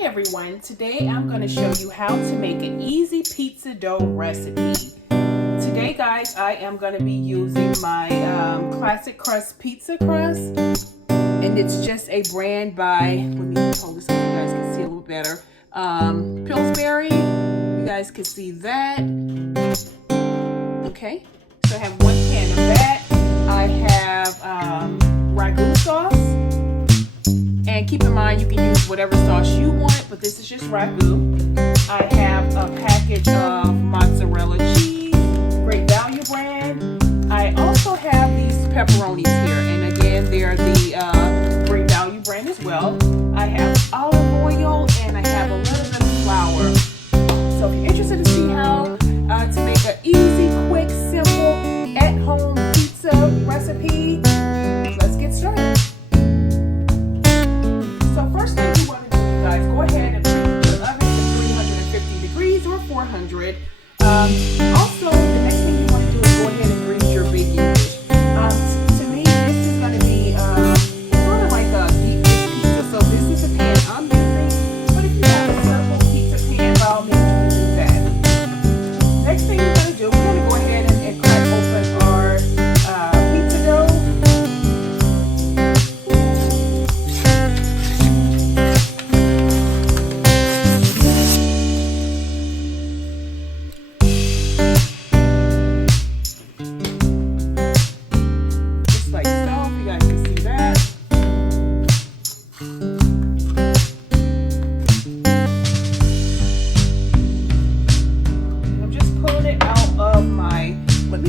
Hey everyone, today I'm going to show you how to make an easy pizza dough recipe. Today guys, I am going to be using my classic crust pizza crust, and it's just a brand by, let me hold this so you guys can see a little better, Pillsbury. You guys can see that. Okay, so I have one can of that. I have ragu sauce. And keep in mind, you can use whatever sauce you want, but this is just ragu. I have a package of mozzarella cheese, Great Value brand. I also have these pepperonis here, and again, they're the Great Value brand as well. I have olive oil, and I have a little bit of flour. So if you're interested to see how to make an easy, quick, simple, at-home pizza recipe, let's get started. First thing you want to do, guys, go ahead and preheat your oven to 350 degrees or 400. Also, the next thing you want to do is go ahead and grease your baking dish. To me, this is going to be sort of like a deep dish pizza. So this is the pan I'm using. But if you have a circle pizza pan, by all means, you can do that. Next thing you're going to do, we're going to go ahead and crack open our pizza dough.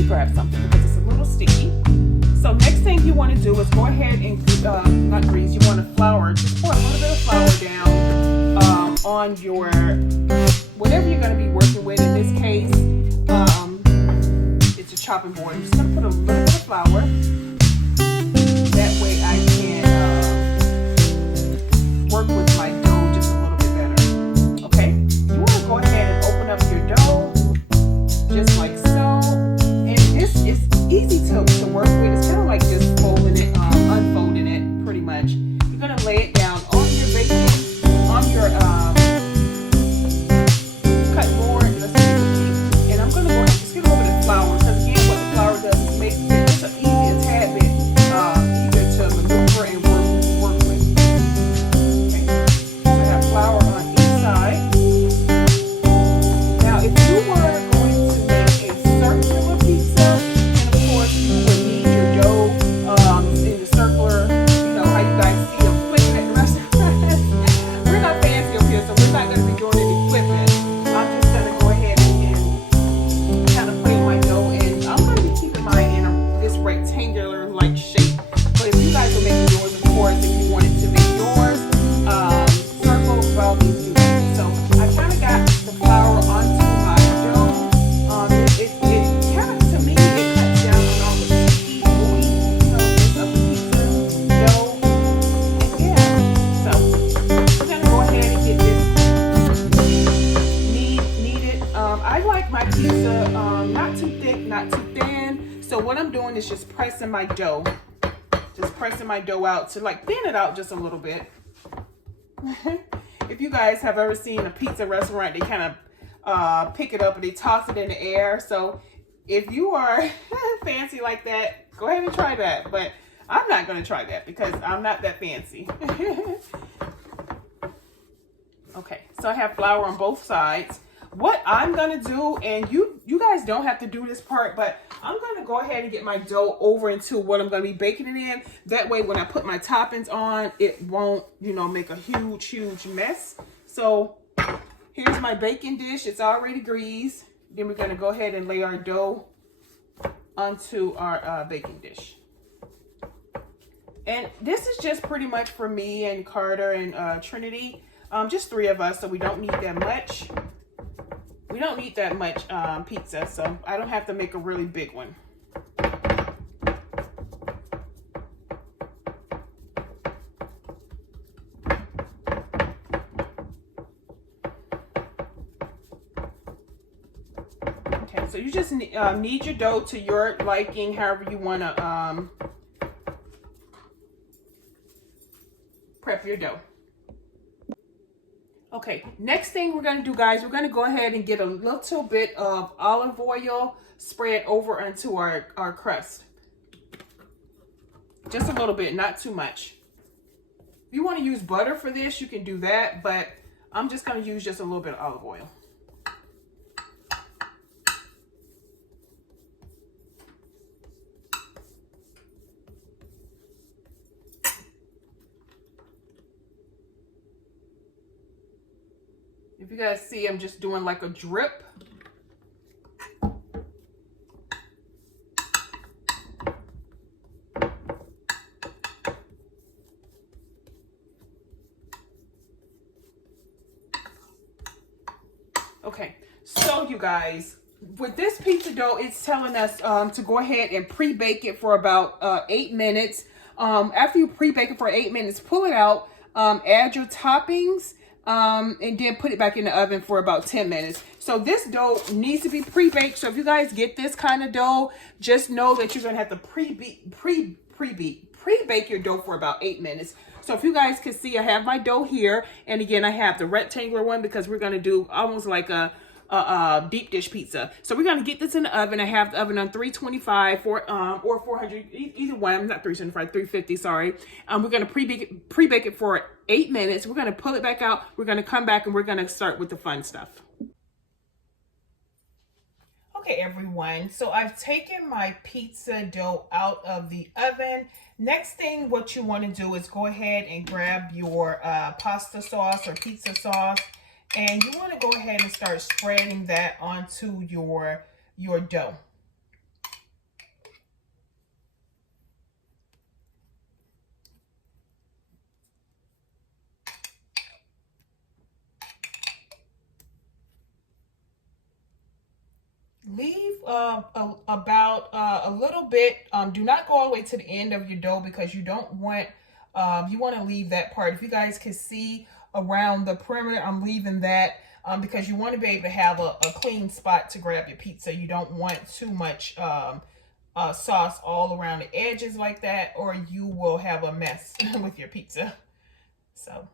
Grab something because it's a little sticky. So next thing you want to do is go ahead and not grease, you want to flour. Just pour a little bit of flour down on your whatever you're going to be working with. In this case, it's a chopping board. I'm just going to put a little bit of flour. That way I can work with my dough just a little bit better. Okay, you want to go ahead and open up your dough just like so. It's easy to work with. It's kind of like just folding it, unfolding it pretty much. You're going to lay it down on your baking, on your cut board. Let's see. And I'm going to go ahead and just get a little bit of flour, because again, what the flour does is make it just an easy, a tad bit easier to maneuver and work with. Okay. So I have flour on each side. Now, if you were going to make a circular pizza, not too thick, not too thin. So what I'm doing is just pressing my dough. Just pressing my dough out to like thin it out just a little bit. If you guys have ever seen a pizza restaurant, they kind of pick it up and they toss it in the air. So if you are fancy like that, go ahead and try that. But I'm not going to try that because I'm not that fancy. Okay, so I have flour on both sides. What I'm going to do, and you guys don't have to do this part, but I'm going to go ahead and get my dough over into what I'm going to be baking it in. That way, when I put my toppings on, it won't, make a huge mess. So here's my baking dish. It's already greased. Then we're going to go ahead and lay our dough onto our baking dish. And this is just pretty much for me and Carter and Trinity. Just 3 of us, so we don't need that much. We don't need that much pizza, so I don't have to make a really big one. Okay, so you just knead your dough to your liking, however you want to prep your dough. Okay, next thing we're gonna do, guys, we're gonna go ahead and get a little bit of olive oil spread over onto our crust. Just a little bit, not too much. If you want to use butter for this, you can do that, but I'm just gonna use just a little bit of olive oil. If you guys see, I'm just doing like a drip. Okay, so you guys, with this pizza dough, it's telling us to go ahead and pre-bake it for about 8 minutes. After you pre-bake it for 8 minutes, pull it out, add your toppings, and then put it back in the oven for about 10 minutes. So this dough needs to be pre-baked. So if you guys get this kind of dough, just know that you're gonna have to pre-bake your dough for about 8 minutes. So if you guys can see, I have my dough here, and again, I have the rectangular one because we're gonna do almost like a deep dish pizza. So we're gonna get this in the oven. I have the oven on 325 or 400, either one. Not 375, 350. Sorry. We're gonna pre-bake it for 8 minutes. We're gonna pull it back out. We're gonna come back and we're gonna start with the fun stuff. Okay, everyone. So I've taken my pizza dough out of the oven. Next thing, what you want to do is go ahead and grab your pasta sauce or pizza sauce. And you want to go ahead and start spreading that onto your dough. Leave about a little bit. Do not go all the way to the end of your dough because you don't want, you want to leave that part. If you guys can see around the perimeter, I'm leaving that because you want to be able to have a clean spot to grab your pizza. You don't want too much sauce all around the edges like that, or you will have a mess with your pizza. So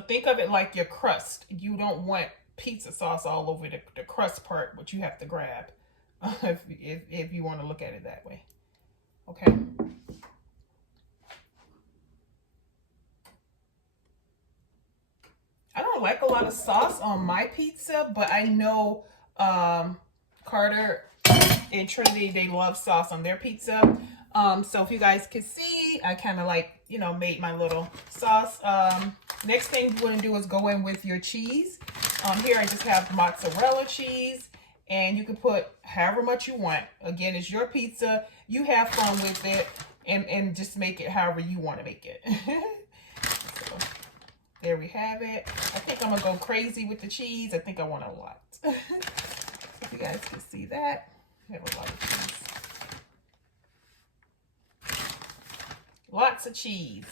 think of it like your crust. You don't want pizza sauce all over the crust part, but you have to grab if you want to look at it that way. Okay. I don't like a lot of sauce on my pizza, but I know Carter and Trinity, they love sauce on their pizza. So if you guys can see, I kind of like, you know, made my little sauce. Next thing you want to do is go in with your cheese. Here I just have mozzarella cheese, and you can put however much you want. Again, it's your pizza. You have fun with it, and just make it however you want to make it. So there we have it. I think I'm gonna go crazy with the cheese. I think I want a lot. So if you guys can see that, I have a lot of cheese. Lots of cheese.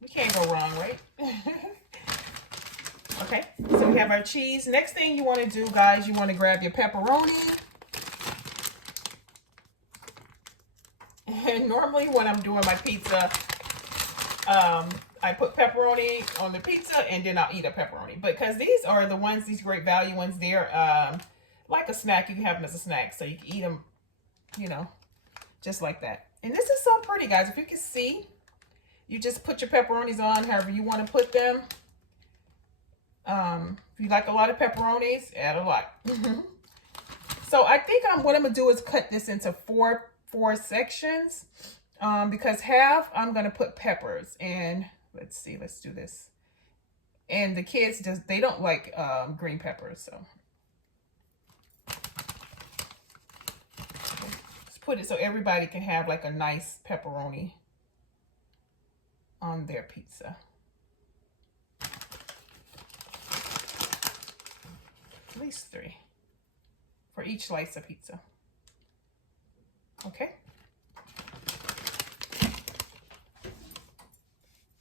You can't go wrong, right? Okay, so we have our cheese. Next thing you want to do, guys, you want to grab your pepperoni. And normally when I'm doing my pizza, I put pepperoni on the pizza and then I'll eat a pepperoni. Because these are the ones, these great value ones, they're like a snack. You can have them as a snack. So you can eat them, you know, just like that. And this is so pretty, guys. If you can see, you just put your pepperonis on however you want to put them. If you like a lot of pepperonis, add a lot. So I think what I'm going to do is cut this into four sections. Because half I'm going to put peppers. And let's see, let's do this. And the kids, they don't like green peppers. So let's put it so everybody can have like a nice pepperoni on their pizza. At least 3 for each slice of pizza. Okay.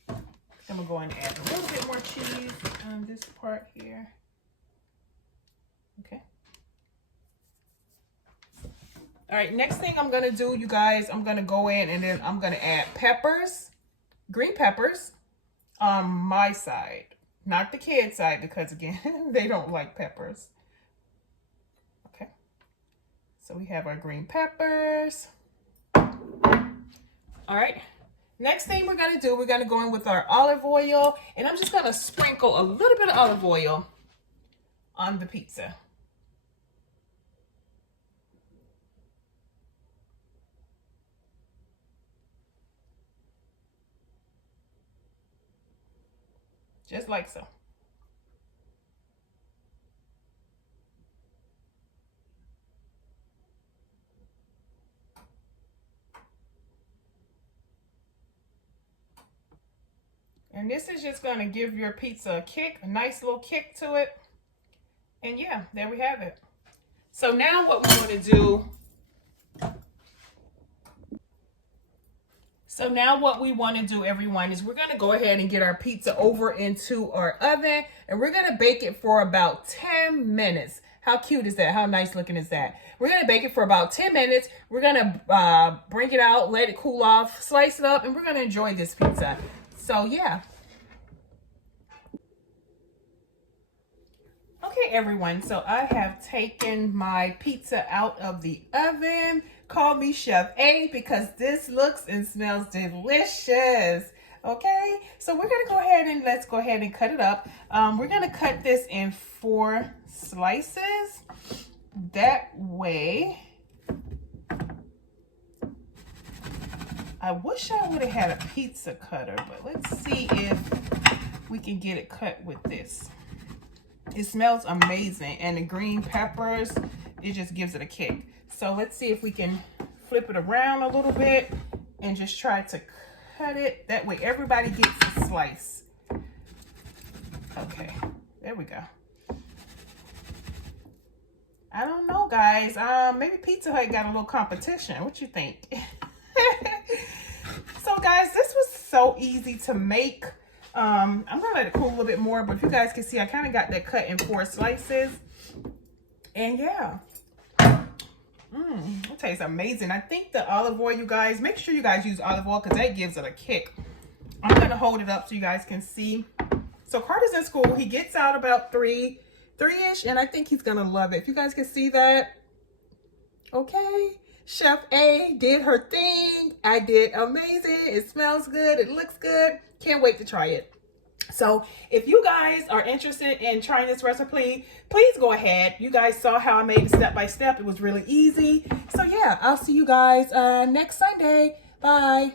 I'm gonna go and add a little bit more cheese. All right, next thing I'm gonna do, you guys, I'm gonna go in and then I'm gonna add peppers, green peppers on my side, not the kid side, because again, they don't like peppers. Okay, so we have our green peppers. All right, next thing we're gonna do, we're gonna go in with our olive oil, and I'm just gonna sprinkle a little bit of olive oil on the pizza. Just like so. And this is just going to give your pizza a kick, a nice little kick to it. And yeah, there we have it. So now what we want to do, everyone, is we're going to go ahead and get our pizza over into our oven, and we're going to bake it for about 10 minutes. How cute is that? How nice looking is that? We're going to bake it for about 10 minutes. We're going to bring it out, let it cool off, slice it up, and we're going to enjoy this pizza. So yeah. Okay, everyone, so I have taken my pizza out of the oven. Call me Chef A because this looks and smells delicious. Okay, so we're gonna go ahead and let's go ahead and cut it up. We're gonna cut this in 4 slices. That way, I wish I would have had a pizza cutter, but let's see if we can get it cut with this. It smells amazing, and the green peppers, it just gives it a kick. So let's see if we can flip it around a little bit and just try to cut it. That way everybody gets a slice. Okay, there we go. I don't know, guys. Maybe Pizza Hut got a little competition. What you think? So guys, this was so easy to make. I'm gonna let it cool a little bit more, but if you guys can see, I kind of got that cut in 4 slices. And yeah, it tastes amazing. I think the olive oil, you guys, make sure you guys use olive oil because that gives it a kick. I'm gonna hold it up so you guys can see. So Carter's in school. He gets out about 3-ish, and I think he's gonna love it. If you guys can see that, okay. Chef A did her thing. I did amazing. It smells good. It looks good. Can't wait to try it. So if you guys are interested in trying this recipe, please go ahead. You guys saw how I made it step by step. It was really easy. So yeah, I'll see you guys next Sunday. Bye.